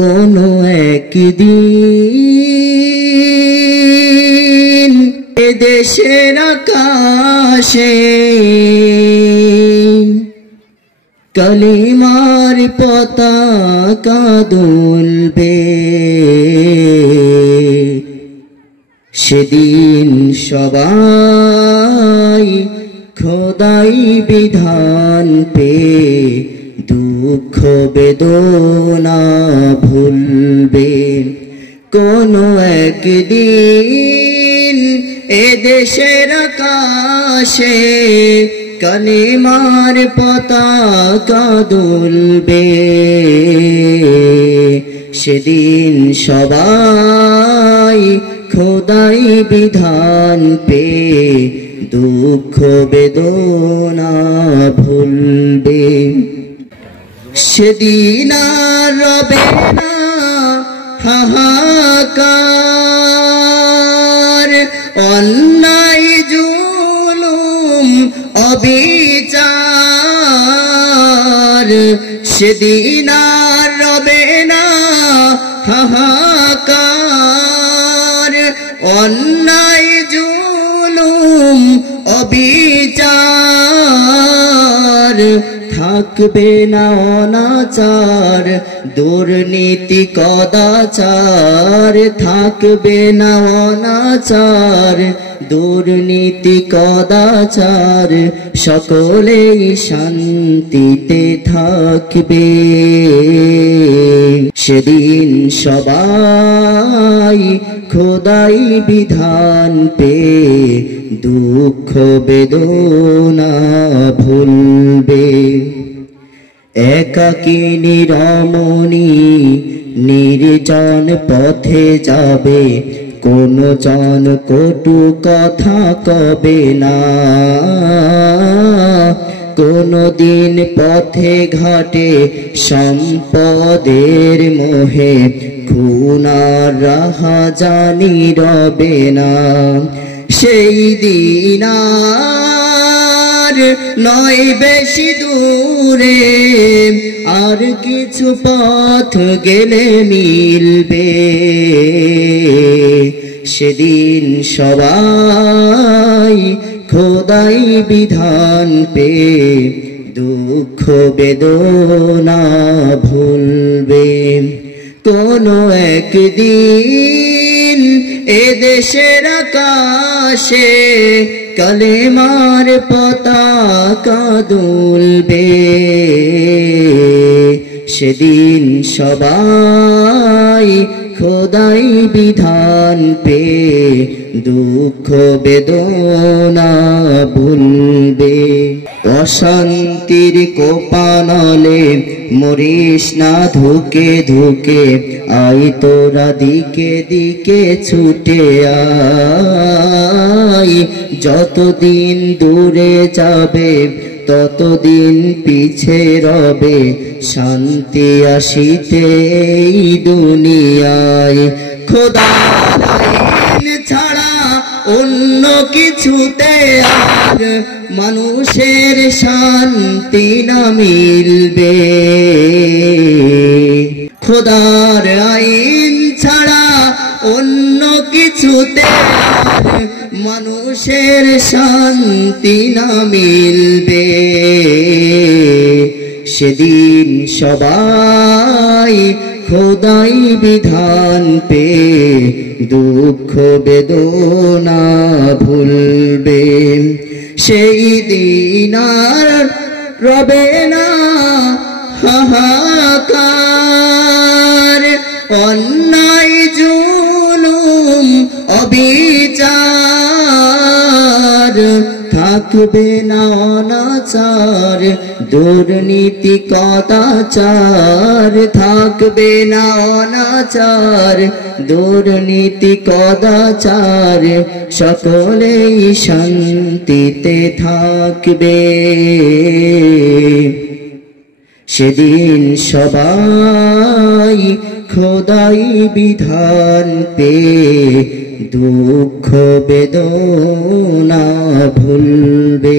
কোনো একদিন এ দেশের আকাশে কালিমার পতাকা দুলবে, সেদিন সবাই খোদাই বিধান পে দুঃখ বেদনা ভুলবে। কোনো একদিন এ দেশের আকাশে কালিমার পতাকা দুলবে, সেদিন সবাই খোদাই বিধান পে দুঃখ বেদনা ভুলবে। সেদিন আর রবে না হাহাকার, অন্যায় জুলুম অবিচার, সেদিন আর রবে না হাহাকার, অন্যায় জুলুম অবিচার, থাকবে না অনাচার দুর্নীতি কদাচার, থাকবে না অনাচার দুর্নীতি কদাচার, সকলেই শান্তিতে থাকবে, সেদিন সবাই খোদাই বিধান পে দুঃখ বেদনা ভুলবে। একাকিনী রমণী নির্জন পথে যাবে, কোনো জন কটু কথা কবে না, কোনো দিন পথে ঘাটে সম্পদের মোহে খুনার রাহাজানি রবে না, সেই দিন আর নয় বেশি দূরে, আর কিছু পথ গেলে মিলবে, সেদিন সবাই খোদাই বিধান পে দুঃখ বেদনা ভুলবে। কোনো একদিন এ দেশের আকাশে কালেমার পতাকা দুলবে, সেদিন সবাই খোদাই বিধান পে দুঃখ বেদনা ভুলবে। অশান্তির কোপানলে মরিস না ধুকে ধুকে, আই তোরা দিকে দিকে ছুটে আই, যতদিন দূরে যাবে ততদিন পিছে রবে, শান্তি আসিতে এই দুনিয়ায়, খোদার আইন ছাড়া অন্য কিছুতে আর মানুষের শান্তি না মিলবে, খোদার আইন ছাড়া অন্য কিছুতে আর মানুষের শান্তি না মিলবে, সেদিন সবাই খোদাই বিধান পে দুঃখ বেদনা ভুলবে, সেই দিন আর রবে না হাহাকার, অন্যায় জুলুম অবিচার, থাকবে না অনাচার দুর্নীতি কদাচার, থাকবে না অনাচার দুর্নীতি কদাচার, সকলেই শান্তিতে থাকবে, সেদিন সবাই খোদাই বিধান পে দুঃখ বেদনা ভুলবে।